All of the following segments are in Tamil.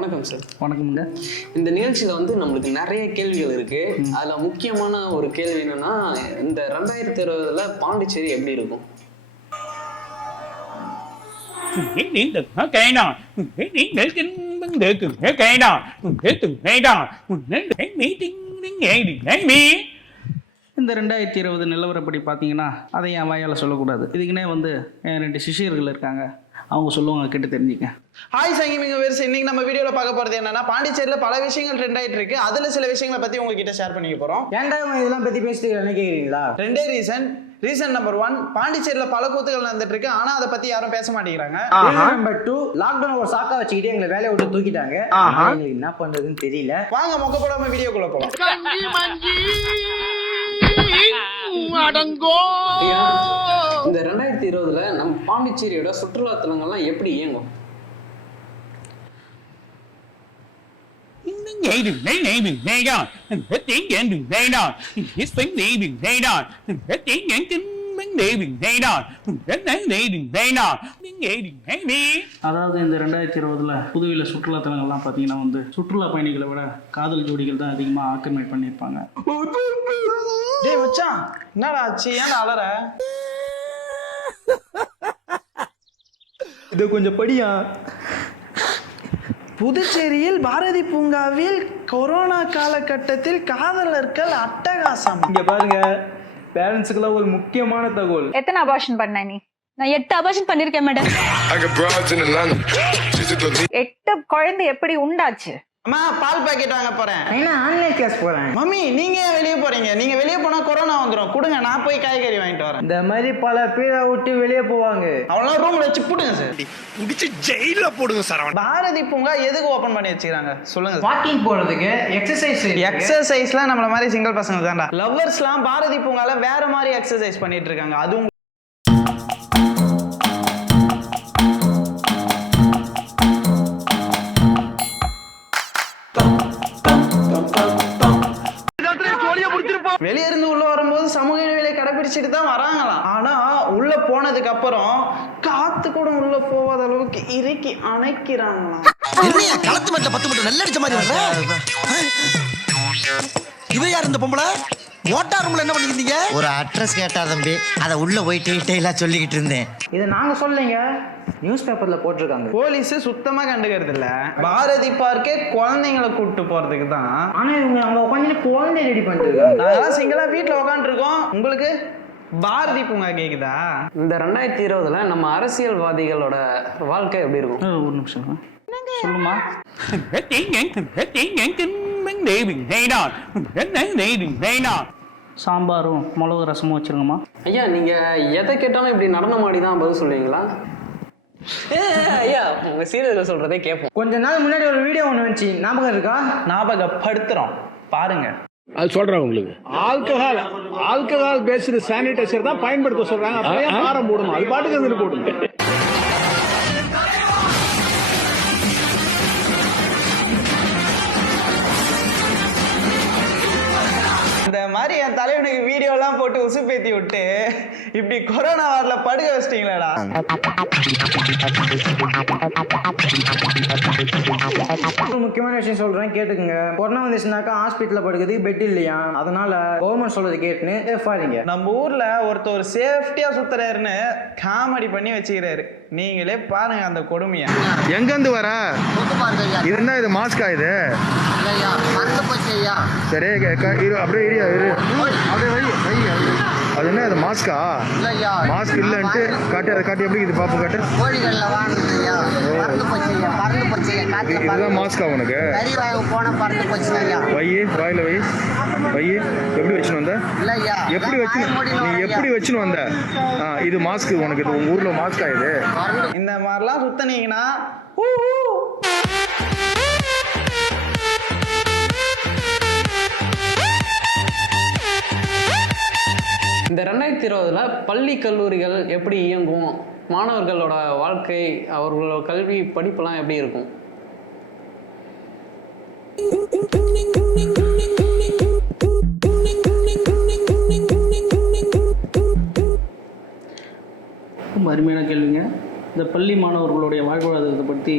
வணக்கம் சார். வணக்கம்ங்க. இந்த நிகழ்ச்சியில் வந்து நம்மளுக்கு நிறைய கேள்விகள் இருக்கு. அதில் முக்கியமான ஒரு கேள்வி என்னன்னா, இந்த 2020 பாண்டிச்சேரி எப்படி இருக்கும்? இந்த 2020 நிலவரப்படி பார்த்தீங்கன்னா அதை என் வாயால் சொல்லக்கூடாது. இதுக்குன்னே வந்து என் 2 சிஷியர்கள் இருக்காங்க, அவங்க சொல்லுவாங்க, கேட்டு தெரிஞ்சுக்க. ஹாய் சங்கீமிங்க வேர்ஸ். இன்னைக்கு நம்ம வீடியோவில் பார்க்க போகிறது என்னன்னா, பாண்டிச்சேரியில் பல விஷயங்கள் ட்ரெண்ட் ஆகிட்டு இருக்கு. அதில் சில விஷயங்களை பற்றி உங்ககிட்ட ஷேர் பண்ணிக்க போகிறோம். ஏன்டா இதெல்லாம் பற்றி பேசிட்டு நினைக்கிறீங்களா? 2 ரீசன் நம்பர் 1, பாண்டிச்சேரியில் பல கூத்துகள் நடந்துட்டு இருக்கு, ஆனால் அதை பற்றி யாரும் பேச மாட்டேங்கிறாங்க. நம்பர் 2, லாக்டவுன் ஒரு சாக்கா வச்சுக்கிட்டு எங்களை வேலையை விட்டு தூக்கிட்டாங்க. எங்களுக்கு என்ன பண்றதுன்னு தெரியல. வாங்க மொக்க போடாம வீடியோக்குள்ள போலாம். இந்த 2020 நம்ம பாண்டிச்சேரியோட சுற்றுலா தலங்கள்லாம் எப்படி இயங்கும்? அதாவது இந்த 2020 புதுவையில் சுற்றுலா தலங்கள்லாம் பார்த்தீங்கன்னா வந்து சுற்றுலா பயணிகளை விட காதல் ஜோடிகள் தான் அதிகமாக ஆக்கிரமிப்பு பண்ணியிருப்பாங்க. டேய் மச்சான், என்னடா ஆச்சு? ஏன் அலற? இது கொஞ்சம் படியா. புதுச்சேரியில் பாரதி பூங்காவில் கொரோனா காலகட்டத்தில் காதலர்கள் அட்டகாசம். இங்க பாருங்க, பேரண்ட்ஸுக்குலாம் ஒரு முக்கியமான தகவல். எத்தனை அபார்ஷன் பண்ண நீ? நான் 8 அபார்ஷன் பண்ணிருக்கேன் மேடம். 8 குழந்தை எப்படி உண்டாச்சு? அம்மா, பால் பாக்கெட் வாங்க போறேன். என்ன ஆன்லைன் கிளாஸ் போறேன். மம்மி, நீங்க ஏன் வெளியே போறீங்க? நீங்க வெளியே போனா கொரோனா வந்துடும். கொடுங்க, நான் போய் காய்கறி வாங்கிட்டு வரேன். இந்த மாதிரி பல பேரை விட்டு வெளியே போவாங்க. அவ்வளோ ரூம்ல வச்சு போடுங்க சார். முடிச்சு ஜெயில போடுங்க சார். பாரதி பூங்கா எதுக்கு ஓபன் பண்ணி வச்சுக்கிறாங்க சொல்லுங்க? வாக்கிங் போறதுக்கு, எக்ஸசைஸ்லாம் நம்மள மாதிரி சிங்கிள் பசங்க தான்டா. லவ்வர்ஸ்லாம் பாரதி பூங்கால வேற மாதிரி எக்ஸசைஸ் பண்ணிட்டு இருக்காங்க. அதுவும் வெளியே இருந்து உள்ள வரும்போது சமூக இடைவெளியை கடைபிடிச்சிட்டு தான் வராங்களாம். ஆனா உள்ள போனதுக்கு அப்புறம் காத்து கூட உள்ள போகாத அளவுக்கு இறுக்கி அணைக்கிறாங்களாம். களத்து மட்டும் 10 மட்டும் நல்ல அடிச்ச மாதிரி இவ யார் இந்த பொம்பளை? மோட்டார் ரூம்ல என்ன பண்ணிருந்தீங்க? ஒரு அட்ரஸ் கேட்டா தம்பி, அதை உள்ள போய் டீட்டெயிலா சொல்லிக்கிட்டு இருந்தேன். இதை நாங்க சொல்லலைங்க, நியூஸ் பேப்பர்ல போட்டிருக்காங்க. போலீஸ் சுத்தமா கண்டுக்கிறது இல்ல. பாரதி பார்க்கே குழந்தைங்களை கூப்பிட்டு போறதுக்கு தான். ஆனா இவங்க அங்க உட்காந்து குழந்தை ரெடி பண்ணிட்டு இருக்காங்க. நாங்களாம் சிங்கிளா வீட்டுல உட்காந்துட்டு இருக்கோம். உங்களுக்கு பாரதி பூங்கா கேக்குதா? இந்த 2020 நம்ம அரசியல்வாதிகளோட வாழ்க்கை எப்படி இருக்கும்? ஒரு நிமிஷம் சொல்லுமா. சாம்பாரும் மிளகு ரசமும் வச்சிருங்கம்மா. ஐயா, நீங்க எதை கேட்டாலும் இப்படி நடனம் ஆடி தான் பதில் சொல்லுவீங்களா? ஐயா, உங்க சீரியல்ல சொல்றதே கேட்போம். கொஞ்ச நாள் முன்னாடி ஒரு வீடியோ ஒன்று வந்துச்சு, ஞாபகம் இருக்கா? ஞாபகப்படுத்துறோம், பாருங்க. அது சொல்றேன் உங்களுக்கு. ஆல்கஹால் பேஸ்டு சானிடைசர் தான் பயன்படுத்த சொல்றாங்க. அப்படியே மாறம் போடணும், அது பாட்டுக்கு வந்து போடுங்க. இந்த மாதிரி என் தலைவனுக்கு வீடியோ எல்லாம் போட்டு உசுப்பேத்தி விட்டு இப்படி கொரோனா வார்ல படுக்க வச்சிட்டீங்களாடா. முக்கியமான விஷயம் சொல்றேன், கேட்டுக்குங்க. கொரோனா வந்துச்சுனாக்கா ஹாஸ்பிட்டல்ல படுக்கிறதுக்கு பெட் இல்லையா, அதனால கவர்மெண்ட் சொல்றது கேட்டுன்னு சேஃபாரிங்க. நம்ம ஊர்ல ஒருத்தர் சேஃப்டியா சுத்துறாருன்னு காமெடி பண்ணி வச்சுக்கிறாரு. நீங்களே பாருங்க அந்த கொடுமையா. எங்க இருந்து வர? இது என்ன, இது மாஸ்கா? இது சரி, அப்படியே அது என்ன, இது மாஸ்கா? மாஸ்க் இல்லன்ட்டு காட்டு, அதை காட்டி எப்படி இது பாப்போம், காட்டு. இதுதான் மாஸ்கா உனக்கு? வை, வாயில வை. எப்படி வச்சுன்னு வந்த? நீ எப்படி வச்சுன்னு வந்த? இது மாஸ்க் உனக்கு. இது உங்க ஊர்ல மாஸ்கா? இது இந்த மாதிரிலாம் சுத்தனீங்கன்னா இந்த 2020 பள்ளி கல்லூரிகள் எப்படி இயங்கும்? மாணவர்களோட வாழ்க்கை, அவர்களோட கல்வி படிப்பெல்லாம் எப்படி இருக்கும்? ரொம்ப அருமையான கேள்விங்க. இந்த பள்ளி மாணவர்களுடைய வாழ்வாதாரத்தை பற்றி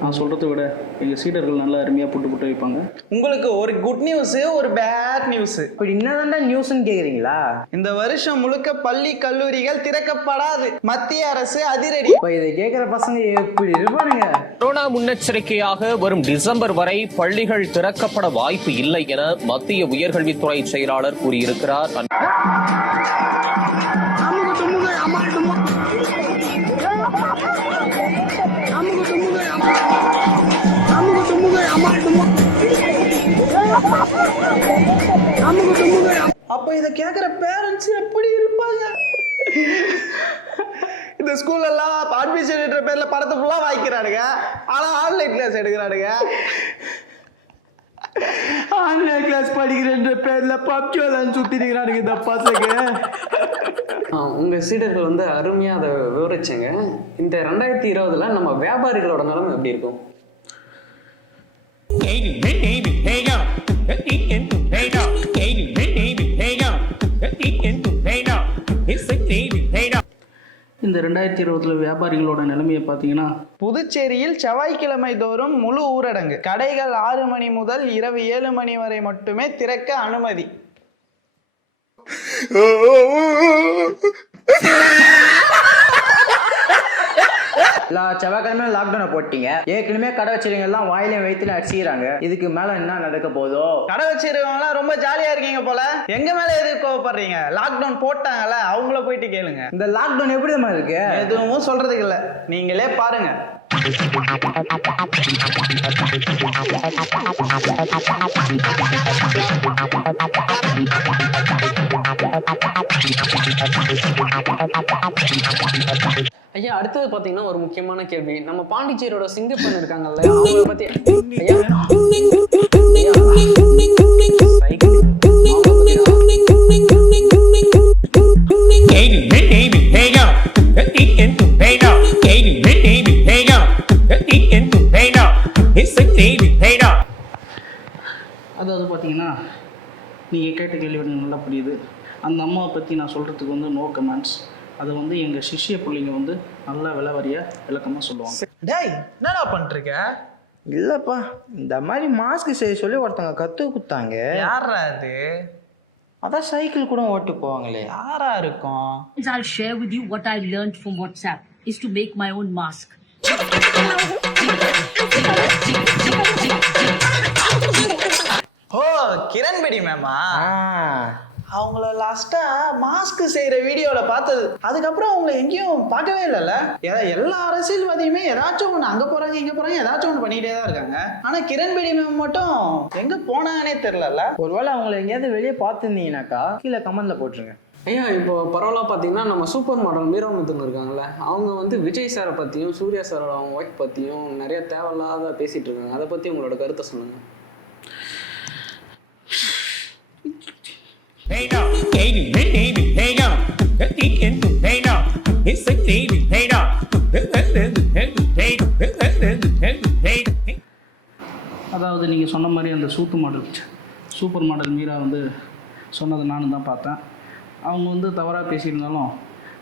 நான் சொல்கிறத விட எங்கள் சீடர்கள் நல்லா அருமையாக புட்டு வைப்பாங்க. உங்களுக்கு ஒரு குட் நியூஸ், ஒரு பேட் நியூஸ். இப்படி என்னதான்டா நியூஸ்ன்னு கேக்குறீங்களா? இந்த வருஷம் முழுக்க பள்ளி கல்லூரிகள் திறக்கப்படாது. மத்திய அரசு அதிரடி. இப்போ இதை கேட்குற பசங்க எப்படி இருப்பானுங்க? கொரோனா முன்னெச்சரிக்கையாக வரும் டிசம்பர் வரை பள்ளிகள் திறக்கப்பட வாய்ப்பு இல்லை என மத்திய உயர்கல்வித்துறை செயலாளர் கூறியிருக்கிறார். அப்ப இத கேக்குற பேரண்ட்ஸ் எப்படி இருப்பாங்க? இந்த ஸ்கூல்ல எல்லாம் அட்மிஷன் என்ற பேர்ல படத்தை ஃபுல்லா வாங்கிக்கிறானுங்க, ஆனா ஆன்லைன் கிளாஸ் எடுக்கிறானுங்க. ஆன்லைன் கிளாஸ் படிக்கிறன்ற பேர்ல பப்ஜி எல்லாம் சுத்தி இருக்கிறானுங்க இந்த பசங்க. உங்கள் சீடர்கள் வந்து அருமையாக அதை விவரிச்சங்க. இந்த 2020 நம்ம வியாபாரிகளோட நிலைமை எப்படி இருக்கும்? இந்த 2020 வியாபாரிகளோட நிலைமையை பார்த்தீங்கன்னா, புதுச்சேரியில் செவ்வாய்க்கிழமை தோறும் முழு ஊரடங்கு. கடைகள் 6 மணி முதல் இரவு 7 மணி வரை மட்டுமே திறக்க அனுமதி. எல்லா செவ்வாய்க்கிழமையும் லாக்டவுனை போட்டீங்க. ஏற்கனவே கடை வச்சிருங்க எல்லாம் வாயிலையும் வயிற்றுல அடிச்சுக்கிறாங்க. இதுக்கு மேல என்ன நடக்க போதோ? கடை வச்சிருக்கவங்க எல்லாம் ரொம்ப ஜாலியா இருக்கீங்க போல. எங்க மேல எதுக்கு கோவப்படுறீங்க? லாக்டவுன் போட்டாங்கல்ல, அவங்கள போயிட்டு கேளுங்க. இந்த லாக்டவுன் எப்படிமா இருக்கு? எதுவும் சொல்றதுக்கு இல்ல, நீங்களே பாருங்க. ஐயா, அடுத்தது பார்த்தீங்கன்னா ஒரு முக்கியமான கேள்வி. நம்ம பாண்டிச்சேரியோட சிங்கப்பெண் இருக்காங்கல்ல, அவங்கள பத்தி ஐயா அதாவது பார்த்தீங்கன்னா, நீங்கள் கேட்ட கேள்வி எனக்கு நல்லா புரியுது. அந்த அம்மாவை பற்றி நான் சொல்கிறதுக்கு வந்து நோ கமெண்ட்ஸ். அதை வந்து எங்கள் சிஷ்ய பிள்ளைங்க வந்து நல்லா விளக்கமாக சொல்லுவாங்க. டேய், என்னடா பண்ணிருக்க? இல்லப்பா, இந்த மாதிரி மாஸ்க் செய்ய சொல்லி ஒருத்தங்க கத்து கொடுத்தாங்க. யாரா அது? அதான் சைக்கிள் கூட ஓட்டு போவாங்களே. யாரா இருக்கும்? I'll share with you what I learned from WhatsApp is to make my own mask. ஓ, கிரண்பேடி மேமா? அவங்கள லாஸ்டா மாஸ்க் செய்யற வீடியோல பார்த்தது. அதுக்கப்புறம் அவங்கள எங்கேயும் பார்க்கவே இல்லைல்ல. எல்லா அரசியல்வாதியுமே ஏதாச்சும் ஒன்று அங்க போறாங்க இங்க போறாங்க ஏதாச்சும் ஒன்று பண்ணிட்டே தான் இருக்காங்க. ஆனா கிரண்பேடி மேம் மட்டும் எங்க போனாங்கன்னே தெரியல. ஒருவேளை அவங்கள எங்கேயாவது வெளியே பார்த்துருந்தீங்கன்னாக்கா கீழே கமெண்ட்ல போட்டுருங்க. ஐயா, இப்போ பரவாயில்ல பார்த்தீங்கன்னா நம்ம சூப்பர் மாடல் மீரா மிதுன் இருக்காங்கல்ல, அவங்க வந்து விஜய் சாரை பற்றியும் சூர்யா சாரோட அவங்க ஒய்ஃப் பற்றியும் நிறைய தேவையில்லாத பேசிகிட்டு இருக்காங்க. அதை பற்றி உங்களோட கருத்தை சொல்லுங்கள். அதாவது நீங்கள் சொன்ன மாதிரி அந்த சூப்பர் மாடல் மீரா வந்து சொன்னதை நானும் தான் பார்த்தேன். அவங்க வந்து தவறாக பேசியிருந்தாலும்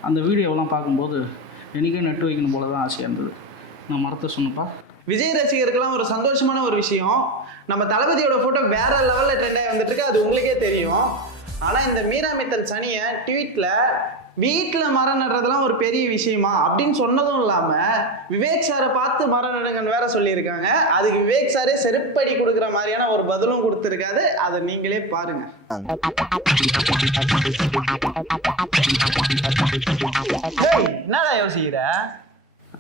அந்த வீடியோவெல்லாம் பார்க்கும்போது எனக்கே நட்டு வைக்கணும் போல தான் ஆசையாக இருந்தது. நான் மரத்தை சொன்னப்பா. விஜய் ரசிகருக்கெல்லாம் ஒரு சந்தோஷமான ஒரு விஷயம், நம்ம தளபதியோட ஃபோட்டோ வேற லெவலில் ட்ரெண்டாகி வந்துட்டு இருக்கு. அது உங்களுக்கே தெரியும். ஆனால் இந்த மீரா மித்தல் சனியை ட்வீட்டில் வீட்டில் மரம் நடுறதுலாம் ஒரு பெரிய விஷயமா அப்படின்னு சொன்னதும் இல்லாமல் விவேக் சாரை பார்த்து மரம் நடுங்கன்னு வேற சொல்லியிருக்காங்க. அதுக்கு விவேக் சாரே செருப்படி கொடுக்குற மாதிரியான ஒரு பதிலும் கொடுத்துருக்காது. அதை நீங்களே பாருங்க. என்னடா யோசிக்கிற?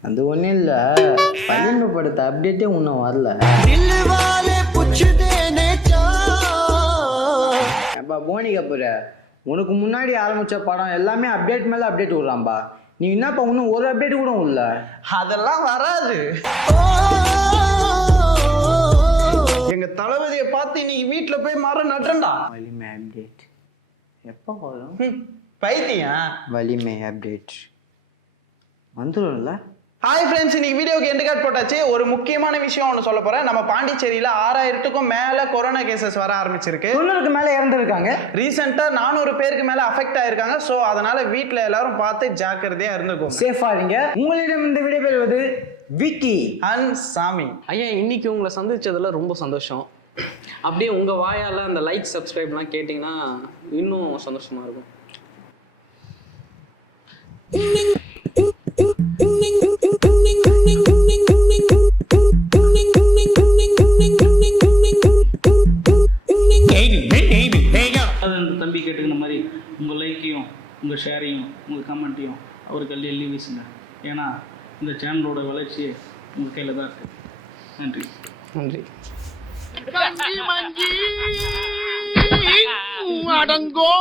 அது ஒன்றும் இல்லை, பள்ளிமை படுத்த அப்டேட்டே இன்னும் வரல. ஏப்பா போனி கபூர், உனக்கு முன்னாடி ஆரம்பித்த படம் எல்லாமே அப்டேட் மேலே அப்டேட் விட்றான்பா. நீ என்னப்பா இன்னும் ஒரு அப்டேட் கூட இல்லை? அதெல்லாம் வராது. எங்க தளபதியை பார்த்து இன்னைக்கு வீட்டில் போய் மரம் நட்டுறா. வலிமை அப்டேட் எப்போ வரும்? பைத்தியம். வலிமை அப்டேட் வந்துடும்ல. ஹாய் ஃப்ரெண்ட்ஸ், இன்னைக்கு வீடியோக்கு எண்டு கார்டு போட்டாச்சு. ஒரு முக்கியமான விஷயம் ஒன்று சொல்ல போறேன். நம்ம பாண்டிச்சேரியில் 6000க்கும் மேலே கொரோனா கேசஸ் வர ஆரம்பிச்சிருக்கு. 100க்கு மேலே இறந்துருக்காங்க. ரீசெண்டாக 400 பேருக்கு மேலே அஃபெக்ட் ஆயிருக்காங்க. ஸோ அதனால வீட்டில் எல்லாரும் பார்த்து ஜாக்கிரதையா இருந்துக்கும். சேஃபா இருங்க. உங்களிடம் இந்த விடைபெறுவது விக்கி அண்ட் சாமி. ஐயா இன்னைக்கு உங்களை சந்திச்சதுல ரொம்ப சந்தோஷம். அப்படியே உங்க வாயால அந்த லைக் சப்ஸ்கிரைப்லாம் கேட்டிங்கன்னா இன்னும் சந்தோஷமா இருக்கும். அது அந்த தம்பி கேட்டுக்கிற மாதிரி உங்கள் லைக்கையும் உங்கள் ஷேரையும் உங்கள் கமெண்ட்டையும் அவருக்கு அள்ளி வீசுங்க. ஏன்னா இந்த சேனலோட வளர்ச்சி உங்கள் கையில் தான் இருக்குது. நன்றி. நன்றி. அடங்கோ